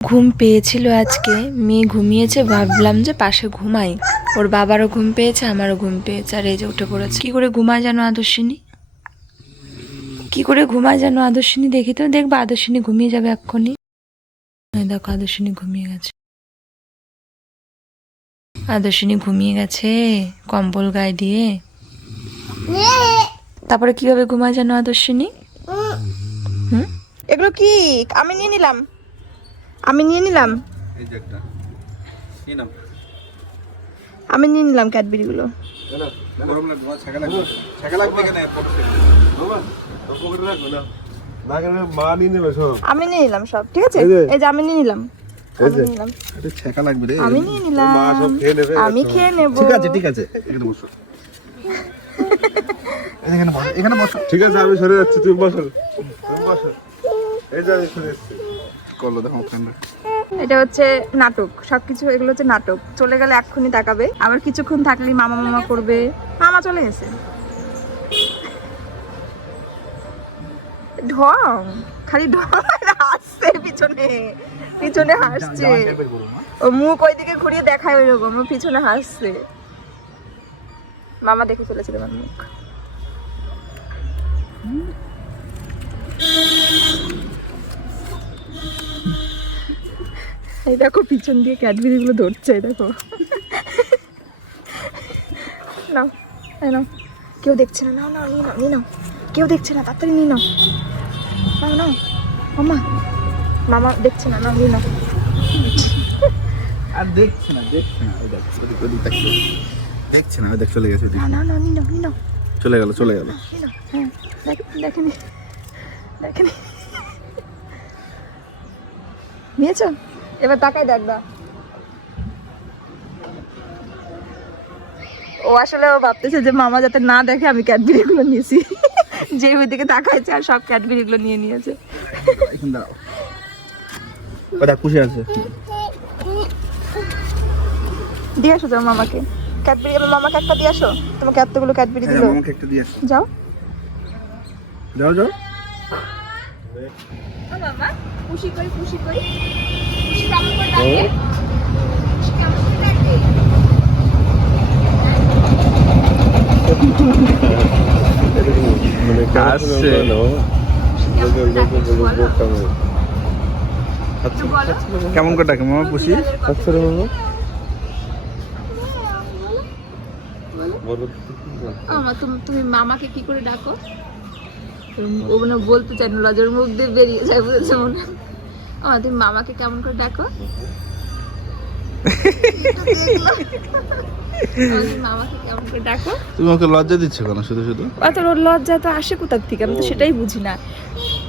ঘুম পেয়েছিল আজকে, মেয়ে ঘুমিয়েছে, ভাবলাম যে পাশে ঘুমাই। ওর বাবারও ঘুম পেয়েছে, আমারও ঘুম পেয়েছে, আর এই যে উঠে পড়েছে। কি করে ঘুমায় যেন আদর্শিনী, কি করে ঘুমায় যেন আদর্শিনী, দেখি তো, দেখবা আদর্শিনী ঘুমিয়ে যাবে এক্ষুনি। দেখো আদর্শিনী ঘুমিয়ে গেছে, আদর্শিনী ঘুমিয়ে গেছে কম্বল গায়ে দিয়ে। তারপরে কিভাবে ঘুমায় যেন আদর্শিনী। এগুলো কি? আমি নিয়ে নিলাম, আমি নিয়ে নিলাম, আমি নিয়ে নিলাম ক্যাডবেরি গুলো। আমি নিয়ে নিলাম সব, ঠিক আছে? এই যে আমি নিয়ে নিলাম, আমি নিয়ে নিলাম, আমি খেয়ে নেব। ঠিক আছে ঠিক আছে, এখানে বসো, এখানে বসো। ঠিক আছে আমি সরে যাচ্ছি, তুমি বসো, তুমি বসো। এই যে আমি সরে যাচ্ছি। করলো দেখো ফ্রেন্ড, এটা হচ্ছে নাটক, সবকিছু এগুলো হচ্ছে নাটক। চলে গেলে এক্ষুনি তাকাবে, আবার কিছুক্ষণ থাকলেই মামা মামা করবে। মামা চলে গেছে, ঢং, খালি ঢং, হাসছে পিছনে, পিছনে হাসছে। ও মুখ ওইদিকে ঘুরিয়ে দেখায় ওইরকম, ও পিছনে হাসছে। মামা দেখে চলেছিল আমার মুখ। এই দেখো পিছন দিয়ে ক্যাডবেরি গুলো ধরছে, দেখো। নাও, এই নাও, কেউ দেখছে না, নাও নাও, নিয়ে নাও, নিয়ে নাও, কেউ দেখছে না, তাড়াতাড়ি নিয়ে নাও, নাও নাও। মামা, মামা দেখছে না, নাও নিয়ে নাও। আর দেখছে না, দেখছে না, ওই দেখ, ওদিক ওদিক তাকিয়ে দেখছে না, ওই দেখ চলে গেছে, ওদিক না না, নিয়ে নাও, নিয়ে নাও, চলে গেল, চলে গেল। নিয়ে নাও। হ্যাঁ, দেখেনি, দেখেনি, নিয়েছো? এবার তাকাই দেখবা। ও আসলে ও ভাবতেছে যে মামা যাতে না দেখে আমি ক্যাডবেরি গুলো নিয়েছি। যে ওইদিকে তাকাইছে আর সব ক্যাডবেরি গুলো নিয়ে নিয়েছে। এখন দাঁড়াও, ওই দেখ পুষে আছে। দিয়ে আসো তোমার মামাকে ক্যাডবেরি, আমার মামাকে একটা দিয়ে আসো, তোমাকে এতগুলো ক্যাডবেরি দিল। আমাকে একটা দিয়ে আসো, যাও যাও যাও। ও মামা, খুশি করি, খুশি করি, খুশি কেমন করে ডাকে, খুশি কেমন করে ডাকে। আসছে কেমন করে ডাকে মামা পুষি? তুমি মামাকে কি করে ডাকো? ও মানে বলতে চাই না, লজের মুখ দিয়ে বেরিয়ে যায়, বুঝেছো মনে। তুমি মামাকে কেমন করে ডাকো? মামাকে কেমন করে ডাকো? তুমি ওকে লজ্জা দিচ্ছ কেন শুধু শুধু? অত লজ্জা তো আসে কোথা থেকে, আমি তো সেটাই বুঝি না।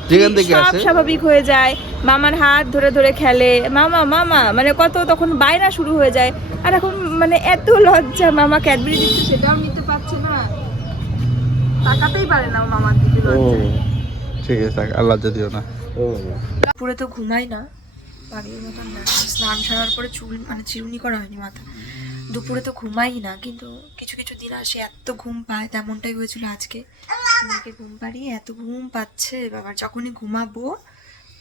যেখান থেকে সব আসে স্বাভাবিক হয়ে যায়, মামার হাত ধরে ধরে খেলে, মামা মামা মানে কত, তখন বায়না শুরু হয়ে যায়। আর এখন মানে এত লজ্জা, মামা ক্যাডবেরি দিচ্ছে সেটাও নিতে পারছে না, তাকাতেই পারে না মামার দিকে, লজ্জা। ঠিক আছে, আর লজ্জা দিও না। দুপুরে তো ঘুমাই না, পাগলের মতন না। স্নান সারার পরে চুল মানে চিরুনি করা হয়নি মাথা, দুপুরে তো ঘুমাই না। কিন্তু কিছু কিছু দিন আসে এত ঘুম পায়, তেমনটাই হয়েছিল আজকে। মেয়েকে ঘুম পাড়িয়ে এত ঘুম পাচ্ছে বাবার, যখনই ঘুমাবো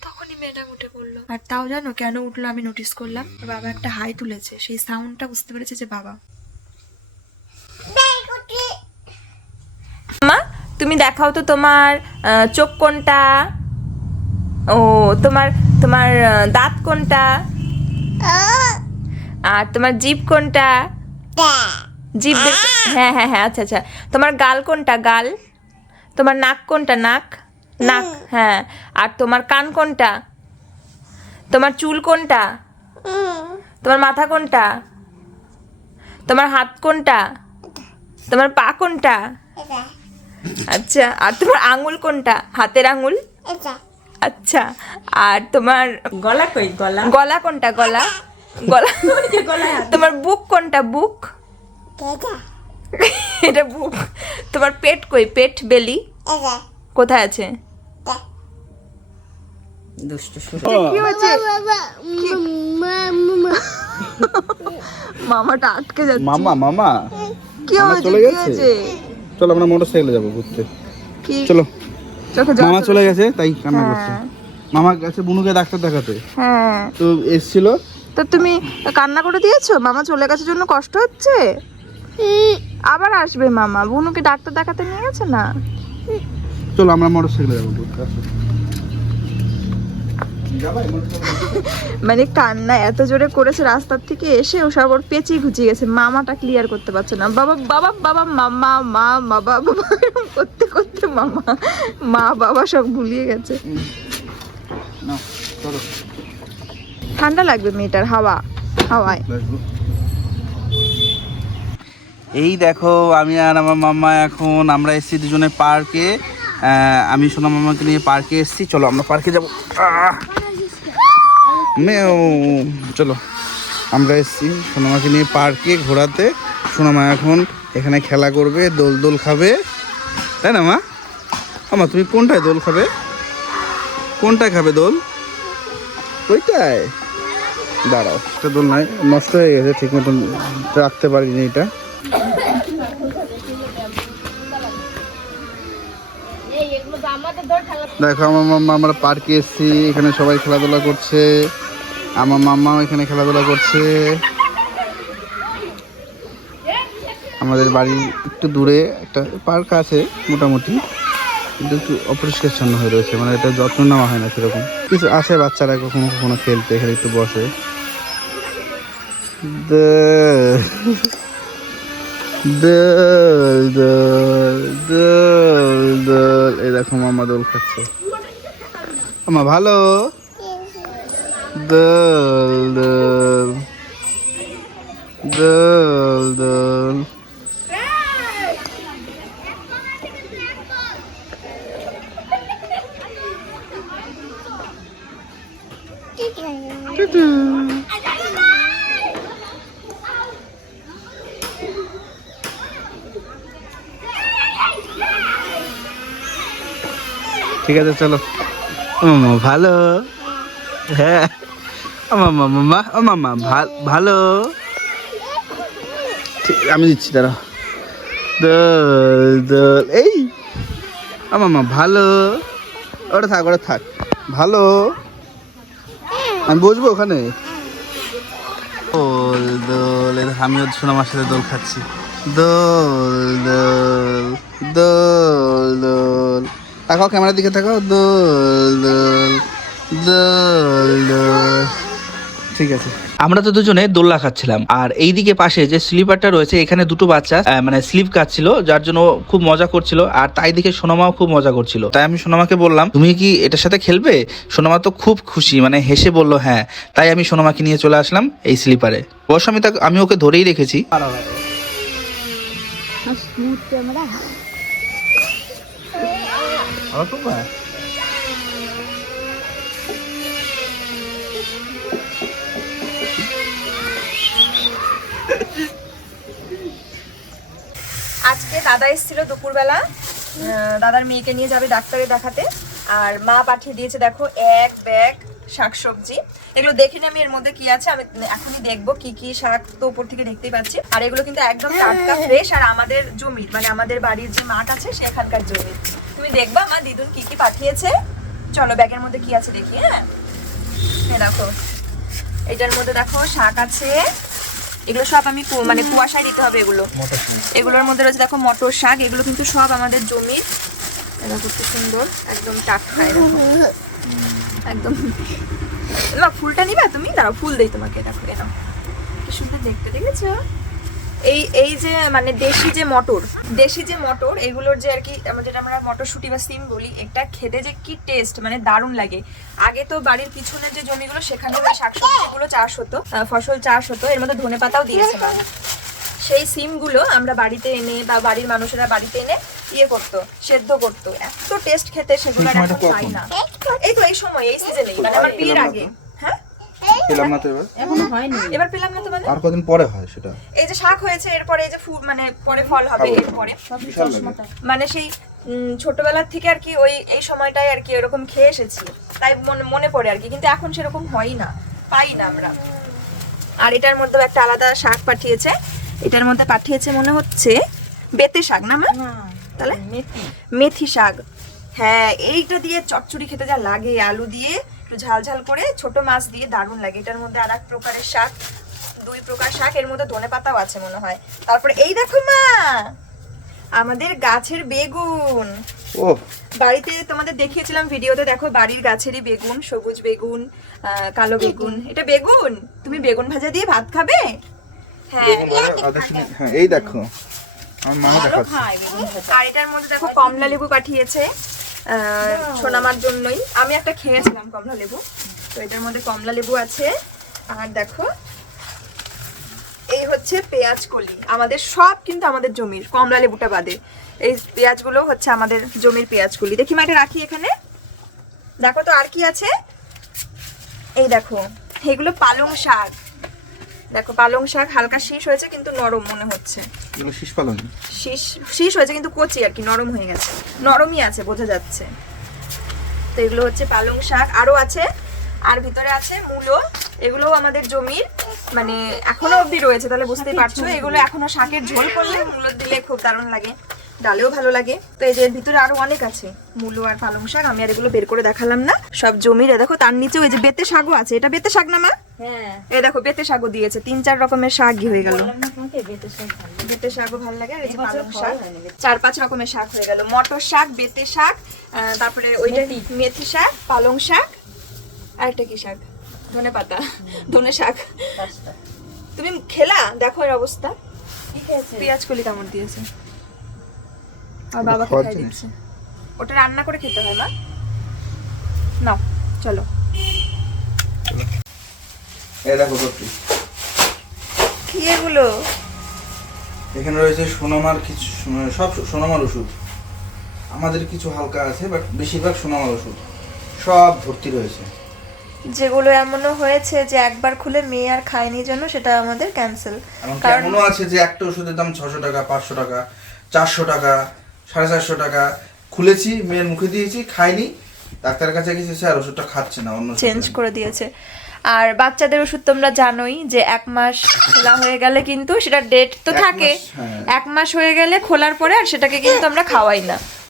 তখনই মেয়েটা উঠে পড়লো। আর তাও জানো কেন উঠলো আমি নোটিস করলাম, বাবা একটা হাই তুলেছে, সেই সাউন্ডটা বুঝতে পেরেছে যে বাবা। মা তুমি দেখাও তো তোমার চোখ কোনটা, ও তোমার তোমার দাঁত কোনটা, আর তোমার জিভ কোনটা, জিভ হ্যাঁ হ্যাঁ হ্যাঁ, আচ্ছা আচ্ছা, তোমার গাল কোনটা, গাল, তোমার নাক কোনটা, নাক, নাক, হ্যাঁ, আর তোমার কান কোনটা, তোমার চুল কোনটা, তোমার মাথা কোনটা, তোমার হাত কোনটা, তোমার পা কোনটা, আচ্ছা, আর তোমার আঙুল কোনটা, হাতের আঙুল, আচ্ছা, আর তোমার গলা কই, গলা, গলা কোনটা, গলা, গলা, তোমার বুক কোনটা, বুক, এটা বুক, তোমার পেট কই, পেট, বেলি কোথায় আছে? কি হয়েছে? মামাটা আটকে যাচ্ছে। মামা মামা কি হয়েছে? চলে কি গেছে? হয়েছে? চলো আমরা মোটরসাইকেলে যাবো ঘুরতে, কি? চলো। চোখে জল মামা চলে গেছে তাই কান্না করছে। হ্যাঁ, মামা গেছে বুনুকে ডাক্তার দেখাতে, হ্যাঁ তো এসেছিল। তো তুমি কান্না করে দিয়েছো? মামা চলে গেছে জন্য কষ্ট হচ্ছে? আবার আসবে মামা, বুনুকে ডাক্তার দেখাতে নিয়ে গেছে না? চলো আমরা মোটরসাইকেলে যাবো। মানে কান্না এত জোরে করেছে রাস্তার থেকে এসে, ও সব ওর পেঁচিয়ে ঘুচিয়ে গেছে, মামাটা ক্লিয়ার করতে পারছে না। বাবা বাবা বাবা মামা মা বাবা বাবা এরকম করতে করতে মামা মা বাবা সব গুলিয়ে গেছে। ঠান্ডা লাগবে মেয়েটার হাওয়ায়। এই দেখো আমি আর আমার মামা এখন আমরা এসেছি দুজনে পার্কে। আমি সোনা মামাকে নিয়ে পার্কে এসেছি। চলো আমরা পার্কে যাবো। চলো আমরা এসেছি সোনামাকে নিয়ে পার্কে ঘোরাতে। সোনামা এখন এখানে খেলা করবে, দোল খাবে, তাই না মা? আমা তুমি কোনটায় দোল খাবে? কোনটায় খাবে দোল? ওইটায়? দাঁড়াও, একটা দোল নাই, নষ্ট হয়ে গেছে, ঠিক মতন রাখতে পারিনি এটা। দেখো আমার মাম্মা, আমরা পার্কে এসেছি, এখানে সবাই খেলাধুলা করছে, আমার মাম্মাও এখানে খেলাধুলা করছে। আমাদের বাড়ি একটু দূরে একটা পার্ক আছে মোটামুটি, কিন্তু একটু অপরিষ্কারচ্ছন্ন হয়ে রয়েছে, মানে এটা যত্ন নেওয়া হয় না সেরকম। কিছু আসে বাচ্চারা কখনো কখনো খেলতে, এখানে একটু বসে। দোল দোল দোল দোল, এই দেখো মামা দোল খাচ্ছে। মামা ভালো। দোল দোল দোল দোল। ঠিক আছে চলো। মামা ভালো। হ্যাঁ মামা মামা ও মামা ভালো। আমি দিচ্ছি তারা। দোল দোল, এই মামা ভালো। ওটা থাক ভালো। আমি বসবো ওখানে। দোল দোল, আমিও সোনামার সাথে দোল খাচ্ছি। দোল দোল দোল দোল। তাকাও, ক্যামেরার দিকে তাকাও। দোল দোল দোল দোল। ঠিক আছে, আমরা তো দুজনে দোলনা খাচ্ছিলাম, আর এইদিকে পাশে যে স্লিপারটা রয়েছে এখানে দুটো বাচ্চা মানে স্লিপ খাচ্ছিল, যার জন্য খুব মজা করছিল, আর তাই দেখে সোনামাও খুব মজা করছিল। তাই আমি সোনামাকে বললাম তুমি কি এটার সাথে খেলবে? সোনামা তো খুব খুশি, মানে হেসে বলল হ্যাঁ। তাই আমি সোনামাকে নিয়ে চলে আসলাম এই স্লিপারে। অবশ্য আমি ওকে ধরেই রেখেছি। আজকে দাদা এসেছিল দুপুরবেলা, দাদার মেয়েকে নিয়ে যাবে ডাক্তারে দেখাতে, আর মা পাঠিয়ে দিয়েছে দেখো এক ব্যাগ শাকসবজি। এগুলো দেখিনি আমি এর মধ্যে কি আছে, আমি এখনই দেখবো কি কি শাক, তো উপর থেকে দেখতেই পাচ্ছি। আর এগুলো কিন্তু একদম টাটকা ফ্রেশ, আর আমাদের জমির, মানে আমাদের বাড়ির যে মাঠ আছে সেখানকার জমি। তুমি দেখবা মা দিদুন কি কি পাঠিয়েছে। চলো ব্যাগের মধ্যে কি আছে দেখি। হ্যাঁ দেখো, এটার মধ্যে দেখো শাক আছে, এগুলো সব আমি মানে কুয়াশায় দিতে হবে এগুলো। এগুলোর মধ্যে রয়েছে দেখো মটর শাক, এগুলো কিন্তু সব আমাদের জমির। দেখো কি সুন্দর, একদম টাটকা, একদম। না ফুলটা নিবা তুমি? দাঁড়াও ফুল দেই তোমাকে। দেখো এ নাও, কি সুন্দর দেখতে, দেখেছো? এই যে মানে দেশি যে মটর এগুলোর যে আর কি, যেটা আমরা মটরশুঁটি বা সিম বলি, এটা খেতে যে কি টেস্ট, মানে দারুণ লাগে। আগে তো বাড়ির পিছনের যে জমিগুলো সেখানে ওই শাকসবজিগুলো চাষ হতো, ফসল চাষ হতো, এর মধ্যে ধনেপাতাও দিয়েছিল। সেই সিমগুলো আমরা বাড়িতে এনে বা বাড়ির মানুষেরা বাড়িতে এনে করতো, সেদ্ধ করতো, এত টেস্ট খেতে, সেগুলো এখন পাই না। এই তো এই সময়, এই সিজনে, মানে আমার বিয়ের আগে। হ্যাঁ পেলাম না তো এবার পেলাম না তো, মানে আর কদিন পরে হয় সেটা। এই যে শাক হয়েছে, এরপরে এই যে ফুল, মানে পরে ফল হবে এরপরে, মানে সেই ছোটবেলার থেকে আর কি ওই এই সময়টায় আর কি এরকম খেয়ে এসেছি, তাই মনে পড়ে আর কি। কিন্তু এখন সেরকম হয় না, পাই না আমরা। আর এটার মধ্যে একটা আলাদা শাক পাঠিয়েছে, এটার মধ্যে পাঠিয়েছে মনে হচ্ছে বেতে শাক, না মা? তাহলে মেথি শাক। হ্যাঁ, এইটা দিয়ে চচ্চড়ি খেতে যা লাগে, আলু দিয়ে একটু ঝাল ঝাল করে, ছোট মাছ দিয়ে দারুণ লাগে। এটার মধ্যে আর এক প্রকারের শাক, 2 প্রকার শাক, এর মধ্যে ধনেপাতাও আছে মনে হয়। তারপরে এই দেখো মা, আমাদের গাছের বেগুন। ও বাড়িতে তোমাদের দেখিয়েছিলাম ভিডিওতে, দেখো বাড়ির গাছেরই বেগুন, সবুজ বেগুন, কালো বেগুন। এটা বেগুন, তুমি বেগুন ভাজা দিয়ে ভাত খাবে? হ্যাঁ, হ্যাঁ এই দেখো আমার মা দেখাচ্ছে। আর এটার মধ্যে দেখো কমলা লেবু পাঠিয়েছে সোনামার জন্যই। আমি একটা খেয়েছিলাম কমলা লেবু, তো এটার মধ্যে কমলা লেবু আছে। আর দেখো এই হচ্ছে পেঁয়াজ কলি, আমাদের সব কিন্তু আমাদের জমির, কমলা লেবুটা বাদে। এই পেঁয়াজগুলো হচ্ছে আমাদের জমির পেঁয়াজ কলি। দেখি মা, এটা রাখি এখানে। দেখো তো আর কি আছে, এই দেখো এগুলো পালং শাক। দেখো পালং শাক হালকা শীষ হয়েছে কিন্তু নরম মনে হচ্ছে। এগুলো শীষ পালং, শীষ হয়েছে কিন্তু কচি আর কি, নরম হয়ে গেছে, নরমই আছে বোঝা যাচ্ছে। তো এগুলো হচ্ছে পালং শাক, আরো আছে। আর ভিতরে আছে মূলো, এগুলোও আমাদের জমির, মানে এখনো অবধি রয়েছে, তাহলে বুঝতেই পারছো। এগুলো এখনো শাকের ঝোল করলে মূলো দিলে খুব দারুণ লাগে, ডালেও ভালো লাগে। তো এই যে ভিতরে আরো অনেক আছে মূলো আর পালং শাক, আমি আর এগুলো বের করে দেখালাম না, সব জমির। দেখো তার নিচেও এই যে বেতে শাকও আছে, এটা বেতে শাক না মা? হ্যাঁ, এই দেখো বেতে শাকও দিয়েছে, 3-4 রকমের শাকই হয়ে গেল। বেতে শাকও ভালো লাগে, আর এই যে পালং শাক, 4-5 রকমের শাক হয়ে গেল। মটর শাক, বেতে শাক, তারপরে ওইটা মেথি শাক, পালং শাক, আর একটা কি শাক, ধনে পাতা, ধনে শাক। তুমি খেলা? দেখো এর অবস্থা। পেঁয়াজ কলি কামড় দিয়েছে, আর বাবাকে খাই দিচ্ছে। ওটা রান্না করে খেতে হয় মা। নাও চলো। এই দেখো সত্যি কি এগুলো? এখানে রয়েছে সোনামার কিছু, সব সোনামার ওষুধ। আমাদের কিছু হালকা আছে, বাট বেশিরভাগ সোনামার ওষুধ, সব ভর্তি রয়েছে। যেগুলো এমনও হয়েছে যে একবার খুলে মেয়ে আর খায়নি জন্য সেটা আমাদের ক্যান্সেল। এমনকি কারণ এমনও আছে যে একটা ওষুধের দাম 600 টাকা, 500 টাকা, 400 টাকা, 450 টাকা। খুলেছি, মেয়ের মুখে দিয়েছি, খাইনি, ডাক্তারের কাছে গেছে, আর ওষুধটা খাচ্ছে না, অন্য চেঞ্জ করে দিয়েছে। আর বাচ্চাদের ওষুধ তোমরা জানোই যে 1 মাস খোলা হয়ে গেলে কিন্তু সেটা ডেট তো 1 থাকে, মাস, হ্যাঁ। 1 মাস হয়ে গেলে খোলার পরে আর সেটাকে কিন্তু আমরা খাওয়াই না।